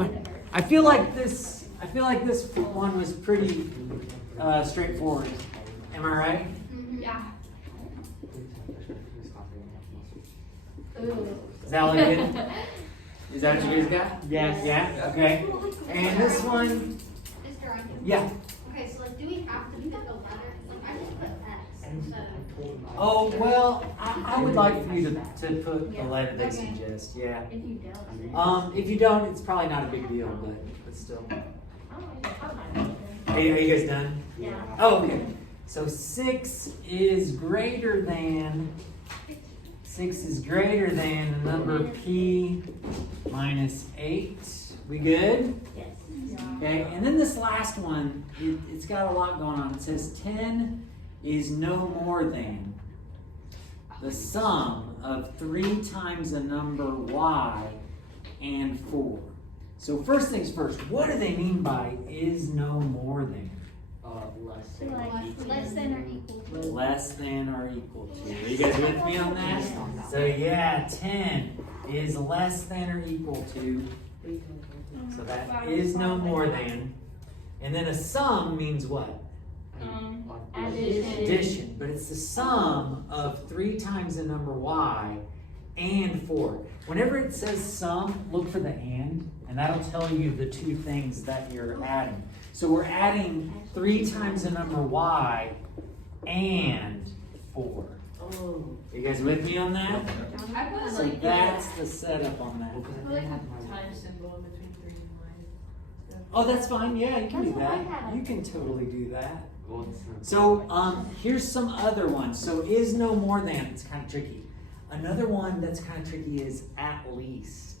I feel like this one was pretty straightforward. Am I right? Yeah. Is that all good? Is that what you guys got? Yes. Yeah? Okay. And this one, It's drawing. yeah. Okay, so like, do we have to do like a letter? Like, I just put X instead of. Oh, well, I would like for you to put the letter they suggest, yeah. If you don't. If you don't, it's probably not a big deal, but still. Hey, are you guys done? Yeah. Oh, okay. So 6 is greater than the number p minus 8. We good? Yes. Okay, and then this last one, it's got a lot going on. It says 10 is no more than the sum of 3 times the number y and 4. So first things first, what do they mean by is no more than? Less than or equal to. Less than or equal to. Are you guys with me on that? So yeah, 10 is less than or equal to. So that is no more than. And then a sum means what? Addition. But it's the sum of 3 times the number y and 4. Whenever it says sum, look for the and that'll tell you the two things that you're adding. So we're adding 3 times the number y and 4. Oh. You guys with me on that? I put So like that's the setup on that. I put like a time symbol in between 3 and 9. Oh, that's fine. Yeah, you can do that. You can totally do that. So here's some other ones. So is no more than, it's kind of tricky. Another one that's kind of tricky is at least.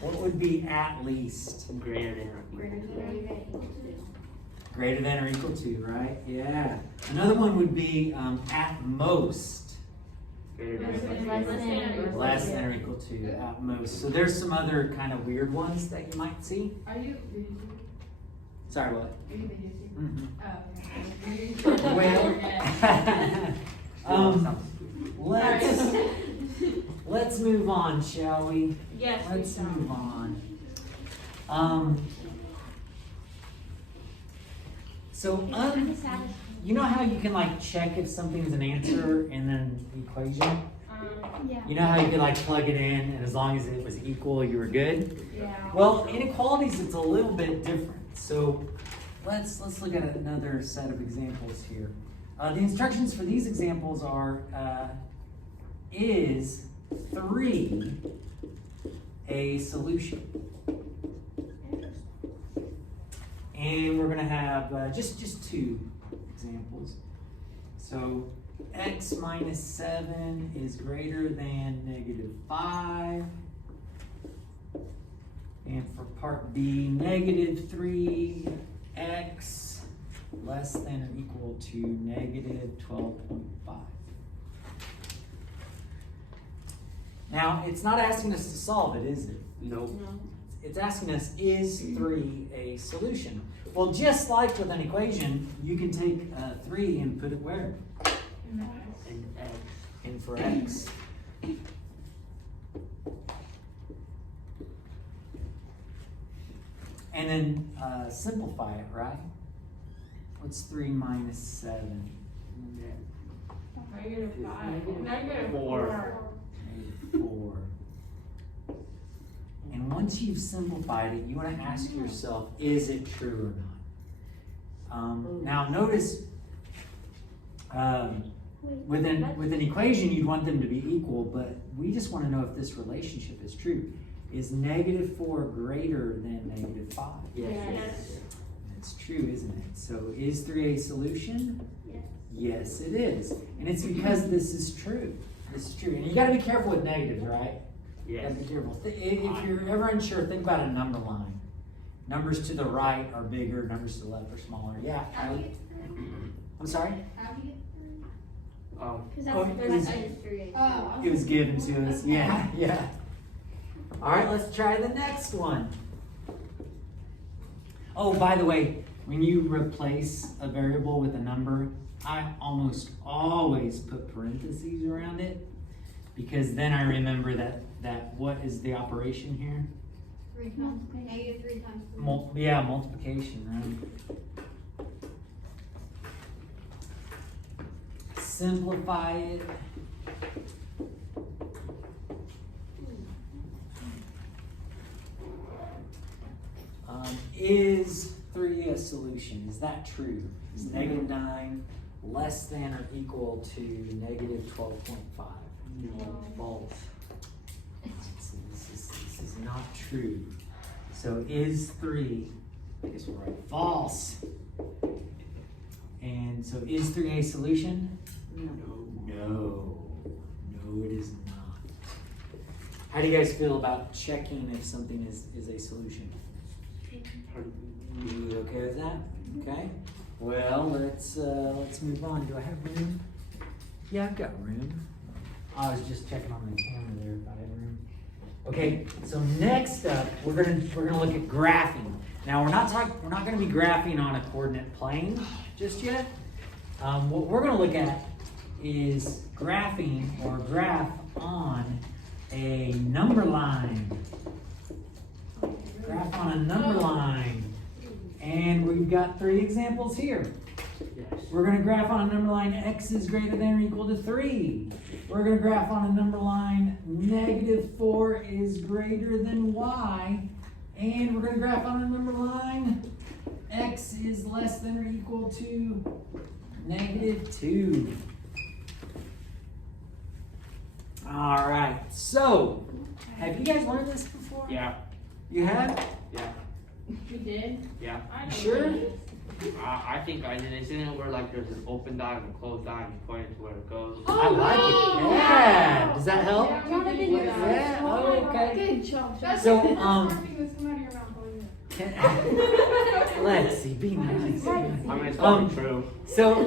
What would be at least? Greater than or equal to. Greater than or equal to, right? Yeah. Another one would be at most. Greater than Less than or equal to, at most. So there's some other kind of weird ones that you might see. Are you videotaping? Sorry, what? Are you videotaping? Mm-hmm. Well, Let's move on, shall we? yes. Let's move on. You know how you can like check if something's an answer and then the equation? Yeah. You know how you could like plug it in and as long as it was equal, you were good? Yeah. Well, inequalities, it's a little bit different. So let's look at another set of examples here. The instructions for these examples are, is 3 a solution? And we're going to have just 2 examples. So x minus 7 is greater than -5. And for part B, -3x less than or equal to -12.5. Now, it's not asking us to solve it, is it? Nope. It's asking us, is 3 a solution? Well, just like with an equation, you can take 3 and put it where? And x. In for x. And then simplify it, right? What's 3 minus 7? -5. -4. 4. And once you've simplified it, you want to ask yourself, is it true or not? Now notice, with an equation, you'd want them to be equal, but we just want to know if this relationship is true. Is -4 greater than -5? Yes. It's true, isn't it? So is 3 a solution? Yes. Yes, it is. And it's because this is true. This is true. And you got to be careful with negatives, right? Yes. Gotta be careful. If you're ever unsure, think about a number line. Numbers to the right are bigger, numbers to the left are smaller. Yeah. How do you get 3? I'm sorry? How do you get 3? Because Oh, it was- Oh. It was given to us. Yeah, yeah. All right, let's try the next one. Oh, by the way, when you replace a variable with a number, I almost always put parentheses around it because then I remember that what is the operation here? 3 times, negative 3 times 3. Multiplication, right? Simplify it. Is 3 a solution? Is that true? Is negative 9 less than or equal to negative 12.5? No, false. This is not true. So is 3, I guess we're right, false. And so is 3 a solution? No, it is not. How do you guys feel about checking if something is a solution? You okay with that? Okay. Well, let's move on. Do I have room? Yeah, I've got room. I was just checking on the camera there if I had room. Okay, so next up we're gonna look at graphing. Now we're not gonna be graphing on a coordinate plane just yet. What we're gonna look at is graphing or graph on a number line. Graph on a number line. And we've got 3 examples here. Yes. We're going to graph on a number line x is greater than or equal to 3. We're going to graph on a number line negative 4 is greater than y. And we're going to graph on a number line x is less than or equal to negative 2. All right, so have you guys learned this before? Yeah. You have? Yeah. You did? Yeah. I You know sure? it. I think I did. Isn't it where like there's an open dot and a closed dot and you point it to where it goes? I like it. Yeah. Does that help? Yeah, we did do that. Yeah. Oh, okay. Good job, That's So, it. Let's see. Be nice. I mean, it's probably true. So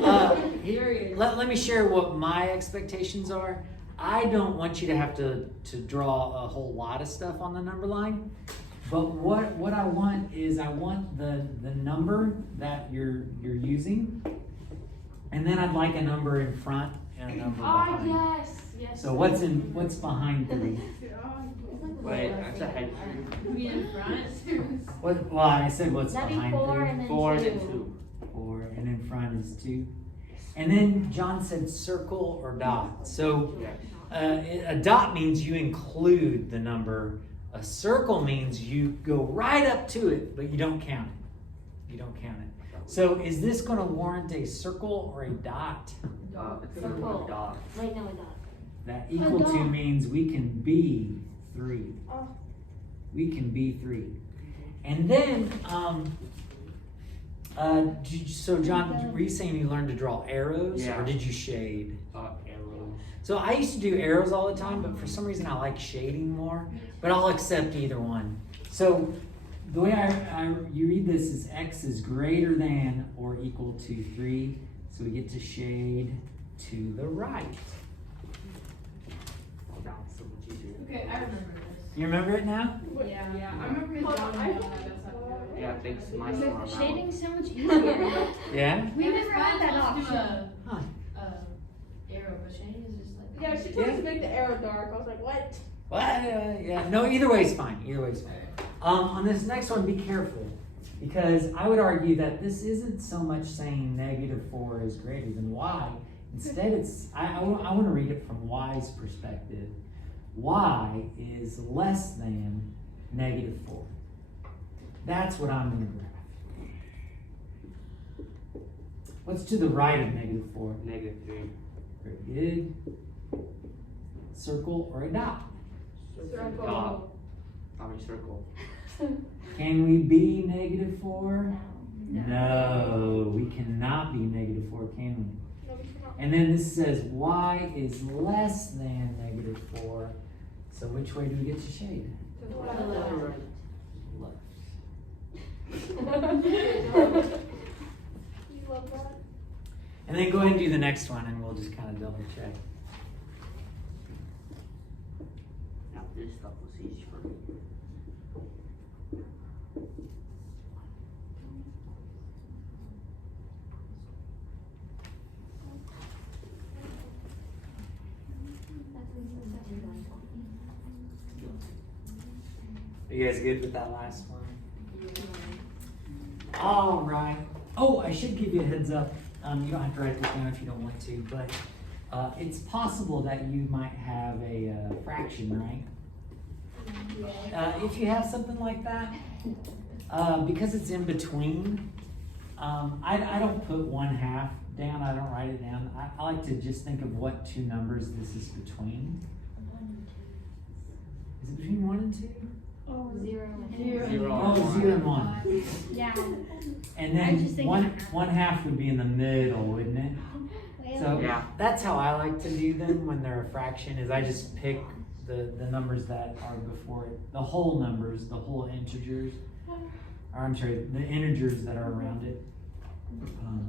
Here he is. let me share what my expectations are. I don't want you to have to draw a whole lot of stuff on the number line. But what I want is I want the number that you're using, and then I'd like a number in front and a number behind. Yes. So what's behind 3? Wait, that's a head. You mean in front? Well, I said what's That'd be behind 4 3. and then 4 and 2. then 2. 4, and in front is 2. And then John said circle or dot. So Yes. a dot means you include the number. A circle means you go right up to it, but you don't count it. You don't count it. So is this going to warrant a circle or a dot? It's a Circle. dot. Wait, no, a dot. That equal to dot. means we can be 3. Oh. We can be 3. And then, so John, were you saying you learned to draw arrows, Yeah. or did you shade? Arrows. So I used to do arrows all the time, but for some reason I like shading more. But I'll accept either one. So the way you read this is x is greater than or equal to 3. So we get to shade to the right. Now it's so much easier. Okay, I remember this. You remember it now? Yeah, I remember his John and all that stuff. Yeah, thanks to my son. Shading's so much easier. Yeah? We never had that Let's do option. Huh. Arrow, but shading is just like. Yeah, she told us to make the arrow dark. I was like, what? Well, yeah. No, either way is fine. Either way is fine. On this next one, be careful. Because I would argue that this isn't so much saying negative 4 is greater than y. Instead, it's I want to read it from y's perspective. Y is less than negative 4. That's what I'm going to graph. What's to the right of negative 4? Negative 3. Very good. Circle or a dot? Dot. I mean circle. Can we be negative 4? No, we cannot be negative 4, can we? No, we cannot. And then this says y is less than negative 4. So which way do we get to shade? Left. You love that? And then go ahead and do the next one and we'll just kind of double check. Now this stuff was easy for me. Are you guys good with that last one? All right. Oh, I should give you a heads up. You don't have to write this down if you don't want to, but it's possible that you might have a fraction, right? If you have something like that, because it's in between, I don't put 1/2 down. I don't write it down. I like to just think of what two numbers this is between. Is it between 1 and 2? Oh, 0 and Zero. 0 Oh, and 1. 0 and 1. Yeah. And I was just then thinking 1/2 would be in the middle, wouldn't it? So Yeah. that's how I like to do them when they're a fraction, is I just pick the numbers that are before it, the whole numbers, the whole integers, or I'm sorry, the integers that are around it.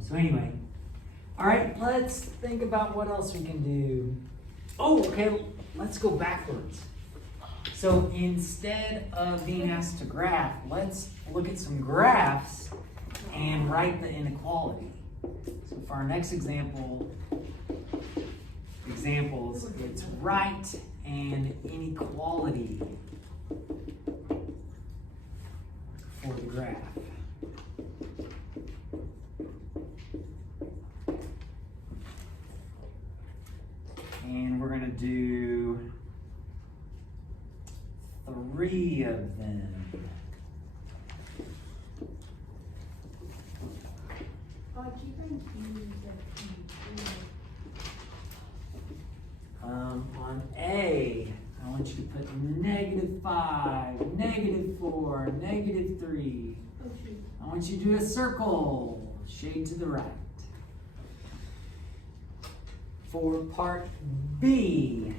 So anyway, all right, let's think about what else we can do. Oh, okay, let's go backwards. So instead of being asked to graph, let's look at some graphs and write the inequality. So for our next examples, it's right and inequality for the graph. And we're gonna do 3 of them. On A, I want you to put -5, -4, -3. I want you to do a circle, shade to the right. For part B,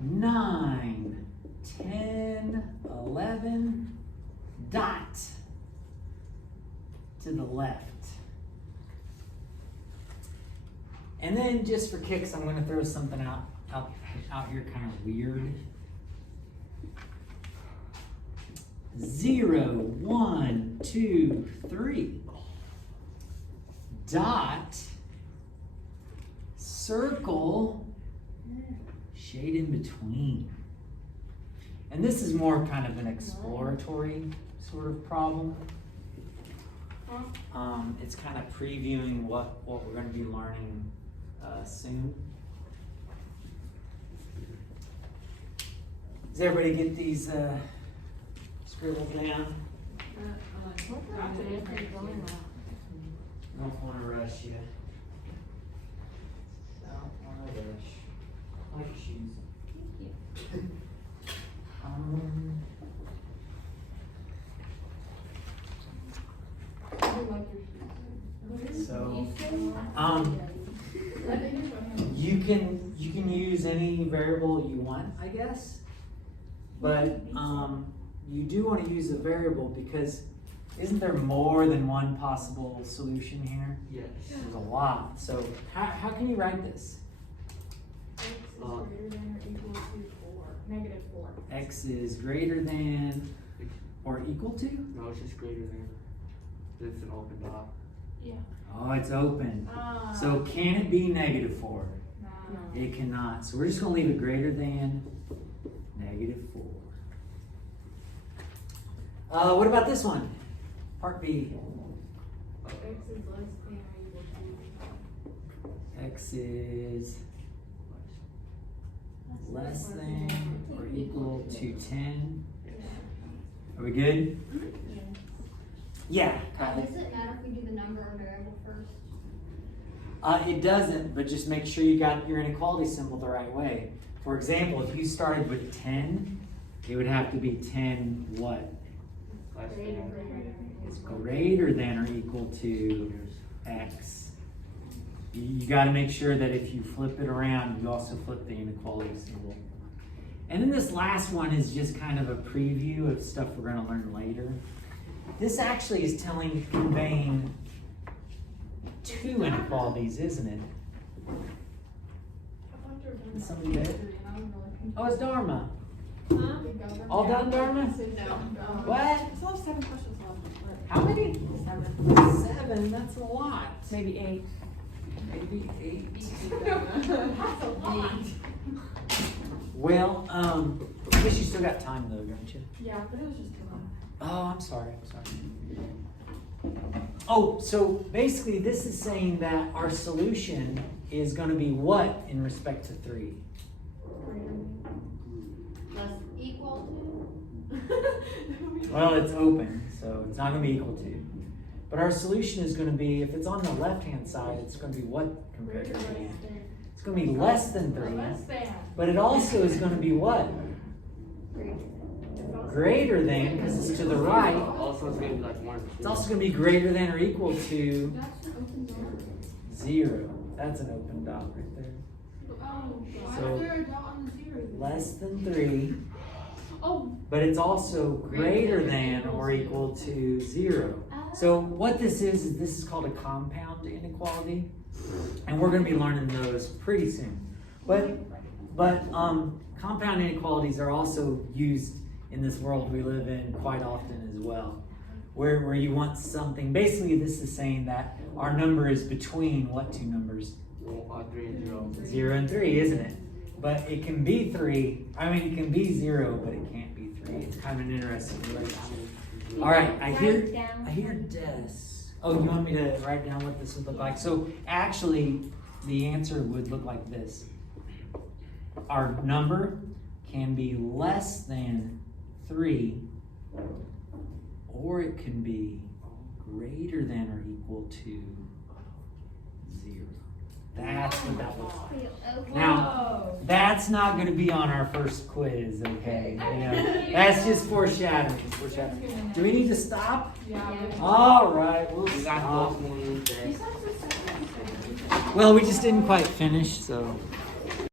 9, 10, 11, dot to the left. And then just for kicks, I'm gonna throw something out here kind of weird. 0, 1, 2, 3. Dot, circle, shade in between. And this is more kind of an exploratory sort of problem. It's kind of previewing what we're going to be learning soon. Does everybody get these scribbled down? I don't want to rush you. Don't want to rush. I like your shoes. So, you can use any variable you want, I guess. But you do want to use a variable because isn't there more than one possible solution here? Yes. There's a lot. So how can you write this? X is greater than or equal to? No, it's just greater than. It's an open dot. Oh, it's open. So can it be -4? It cannot. So we're just going to leave it greater than -4. What about this one? Part B. X is less than or equal to 10. Are we good? Yeah. Does it matter if we do the number or variable first? It doesn't, but just make sure you got your inequality symbol the right way. For example, if you started with 10, it would have to be 10 what? Less than. It's greater than or equal to X. You got to make sure that if you flip it around, you also flip the inequality symbol. And then this last one is just kind of a preview of stuff we're going to learn later. This actually is conveying 2 inequalities, isn't it? Something good? Oh, it's Dharma. All done, Dharma? No. What? Still have 7 questions left. How many? 7. That's a lot. Maybe 8. Maybe 8. That's a lot. Well, I guess you still got time though, don't you? Yeah, but it was just too long. Oh, I'm sorry. Oh, so basically this is saying that our solution is going to be what in respect to 3? Less equal Well, it's open, so it's not going to be equal to. But our solution is going to be, if it's on the left-hand side, it's going to be what compared to 3? It's going to be less than 3. Less than. But it also is going to be what? Greater than, because it's to the right. Also, it's gonna be like 1. It's also going to be greater than or equal to That's an open door. 0. That's an open dot right there. Oh, why So- is there a dot on the 0? Less than 3, Oh, but it's also greater than or equal to 0. So what this is called a compound inequality, and we're going to be learning those pretty soon. But compound inequalities are also used in this world we live in quite often as well, where you want something. Basically, this is saying that our number is between what two numbers? 3 and 0. 0 and 3, isn't it? But it can be 3. I mean, it can be 0, but it can't be 3. It's kind of an interesting relationship. All right, I hear Des. Oh, you want me to write down what this would look like? So actually, the answer would look like this. Our number can be less than 3, or it can be greater than or equal to 0. That's what that looks like. Now, that's not going to be on our first quiz, okay? You know, that's just foreshadowing. Do we need to stop? yeah. All right, we'll You got stop. both moves there. Besides the second. Well, we just didn't quite finish, so.